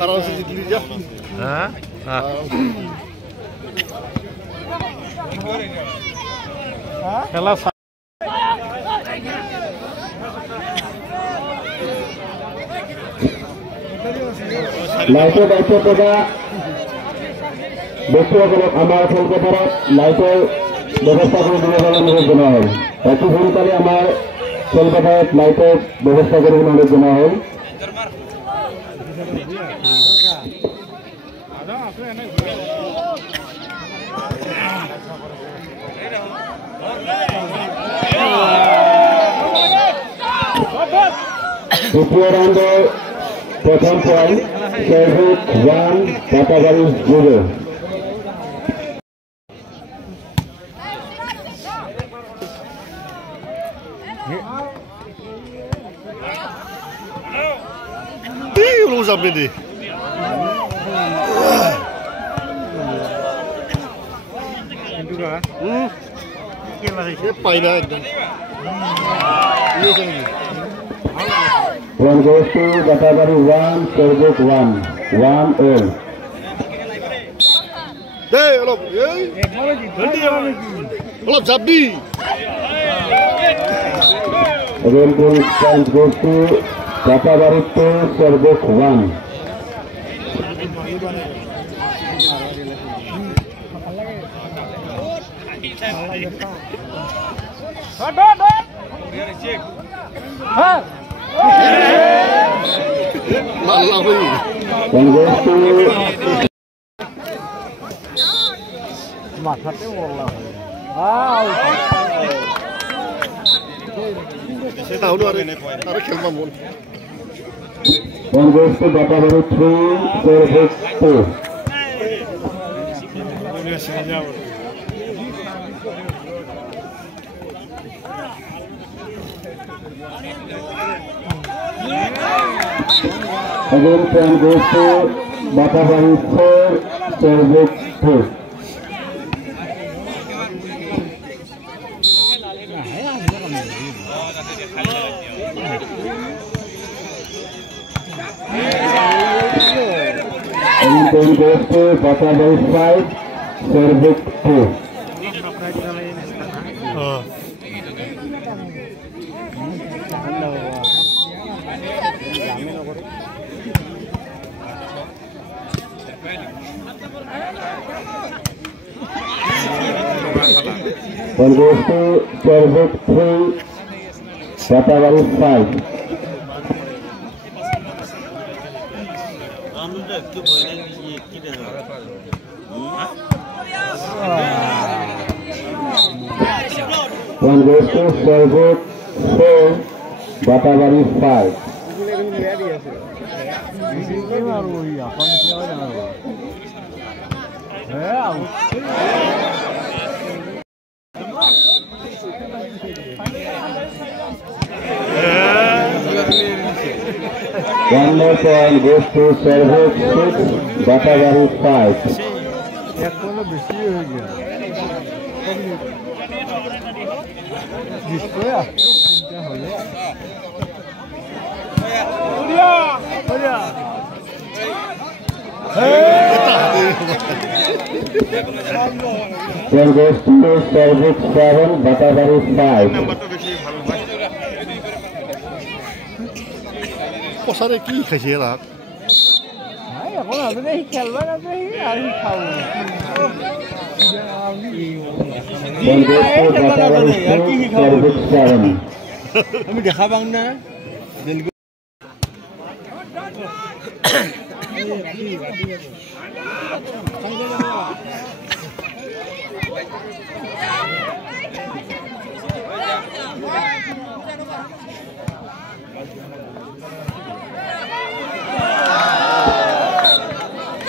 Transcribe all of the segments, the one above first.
Arang sedikit aja. Hah? খেলা লাইটের দায়িত্ব থাকা ব্যক্তিসকলক আমাৰ খেলপথাৰত লাইটের ব্যবস্থা করে দিলে বলে অনুরোধ জানা হয়। একটু সোনকালে আমার খেলপথাৰত লাইটের ব্যবস্থা করে অনুরোধ জানা হয়। তৃতীয় রাউন্ডের প্রথম point শেরহুদ 1 বাটাবাড়ি 0। Lu sampai di. Paina एकदम. Ini sini. One goes to Batabari 1, Cherbook 1, 1-0. Deh, olop, olop Zabdi. Again, point goes to Batabari 2, Cherbook 1. One goes to মাথাতে বললা Saya tahu ada kelma mon. One goes to Batabari 3, Cherbook 2. Again, point goes to Batabari 4, Cherbook 2. Again, point goes to Batabari 5, Cherbook 2. One goes to Cherbook 3, Batabari 5. One goes to Cherbook 4, Batabari 5. One more point goes to Cherbook 6, Batabari 5. One goes to Cherbook 7, Batabari 5. Posare ki khaise la. Ai, এখন আপনি খেলবা না যে আর খাও। One goes to Batabari 2, Cherbook 7. আমি দেখা পাং না।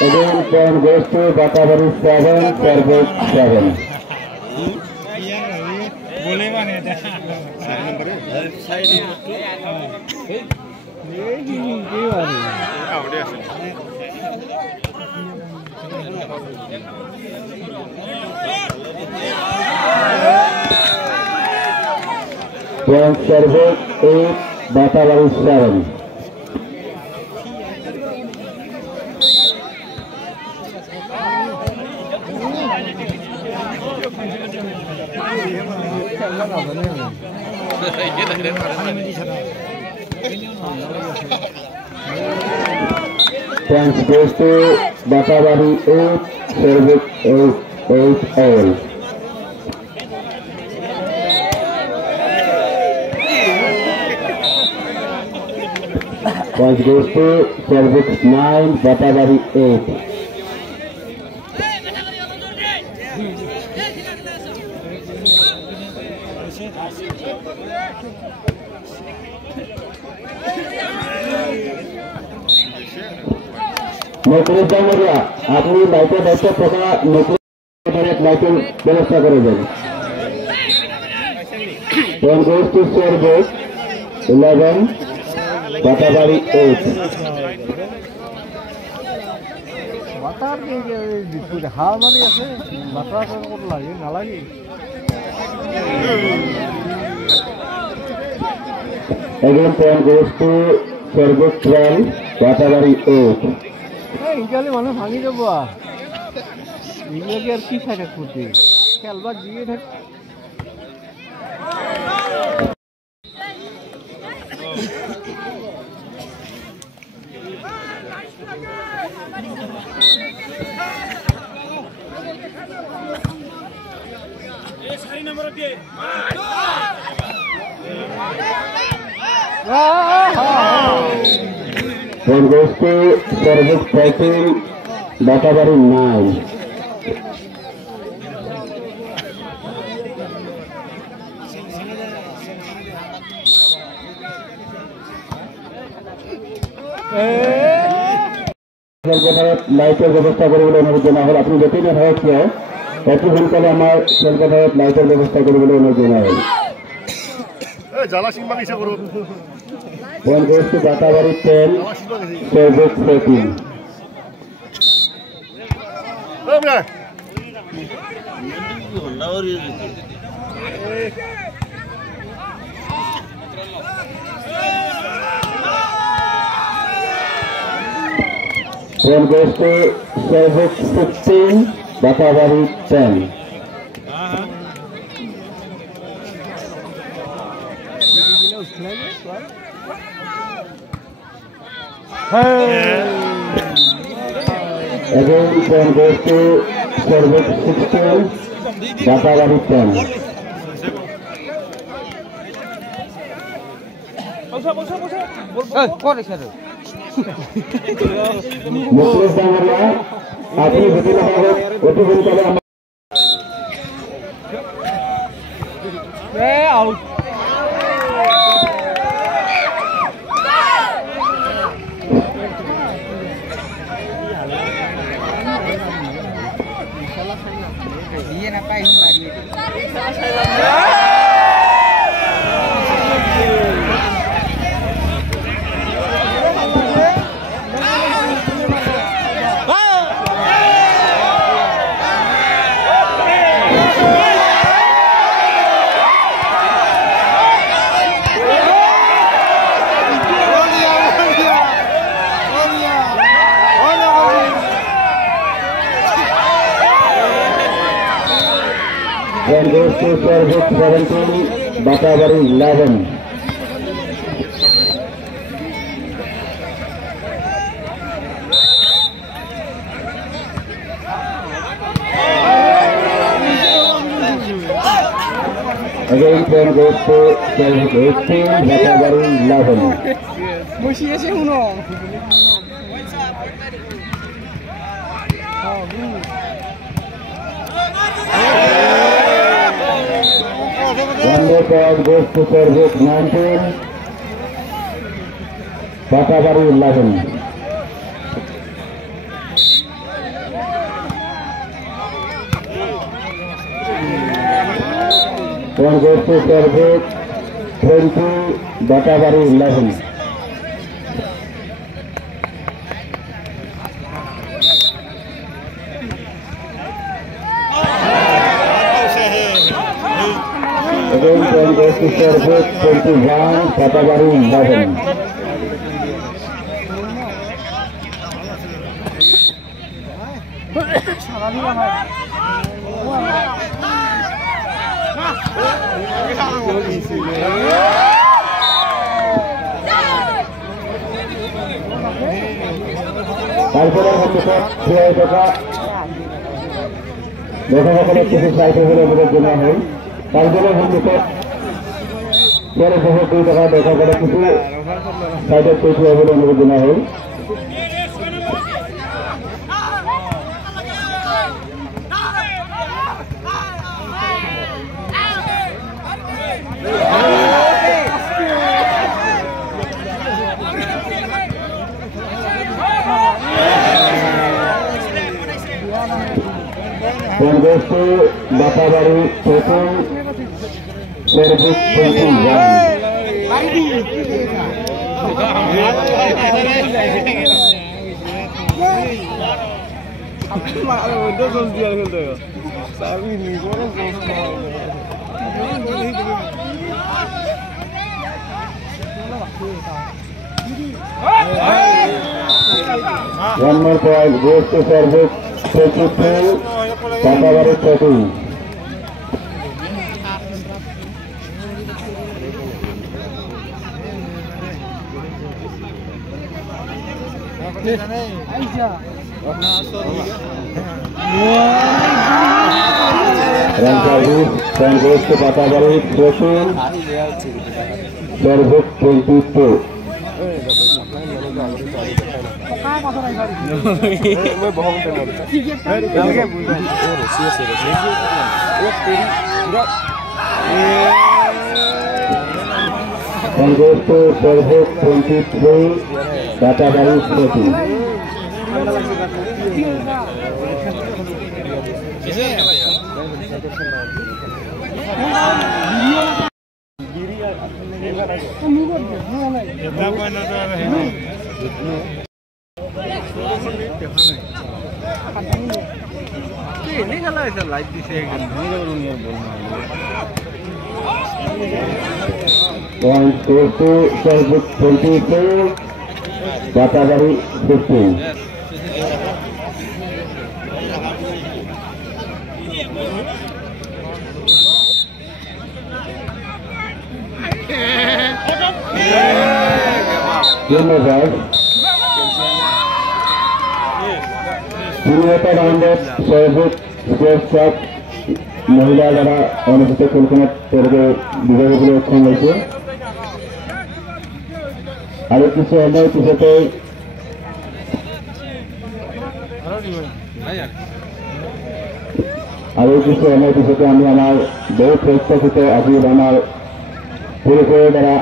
Again, point goes to Batabari 7, Cherbook 7. Point Cherbook 8, Batabari 7. Points goes to Batabari 8, Service 8 all. Points goes to Service 9, Batabari 8. नौकरी जाऊंगा अपनी लाइटें दायित्व प्रकार नौकरी लाइटें व्यवस्था करे जाए Point goes to Service 11, Batabari 8. Butter দিয়ে হাল মারি আছে বাটার কত লাগে নালাগে Again point goes to Service 12, Batabari 8. ইনকালে মানুষ ভাঙি যাব ইংলাকে আর কি খাই থাকতে খেলবা দিয়ে থাক Point goes to Service 13, Batabari 9. লাইটের ব্যবস্থা কৰিবলৈ অনুৰোধ জনা হ'ল আপুনি য'তেই নাথাকক কিয় অতি সোনকালে আমাৰ খেলপথাৰত লাইটের ব্যবস্থা কৰিবলৈ অনুৰোধ জনা হ'ল Point goes to Batabari 10, Service 14. Point goes to Service 15, Batabari 10. Again, point goes to Service 16, Batabari 10. Mukhlis Dangaria, আপনি যদি না পারেন অতি সোনকালে out Iya ngapain lagi? Point goes to Service 17, Batabari 11. Again, point goes to Service 18, Batabari 11. বসিয়েছে উনো One more point goes to Service 19, Batabari 11. Point goes to Service 20, Batabari 11. Again, point goes to Service 21, Batabari 11. সারা দিন তারপরে হচ্ছে টাকা দর্শকসকলে কিছু cycle অভিযোগ জমা হয় তারপরে হচ্ছে 1302 টাকা দর্শকসকলে কিছু সাইকেল তৈরি বলে অনুরোধ জমা হয় Penggosu Bapak Baru Sokong Servis Pentinggan One more point goes to service Sekipul Bapak Baru Sokong Run service goes to Bapak Baru Sokong Service 22 goes to Service 23 Bapak Baru Sokong Point goes to Service 24 Bapak Baru 15 রাউন্ডের সর্বোচ্চ score মহিলা যারা অনুষ্ঠিত কলকাতা পর্বে বিভাগগুলো উত্থান হয়েছে আরো কিছু অন্যায় পিছতে আমি আমার বহু প্রত্যাশিত আজীব আমার পুরুষের দ্বারা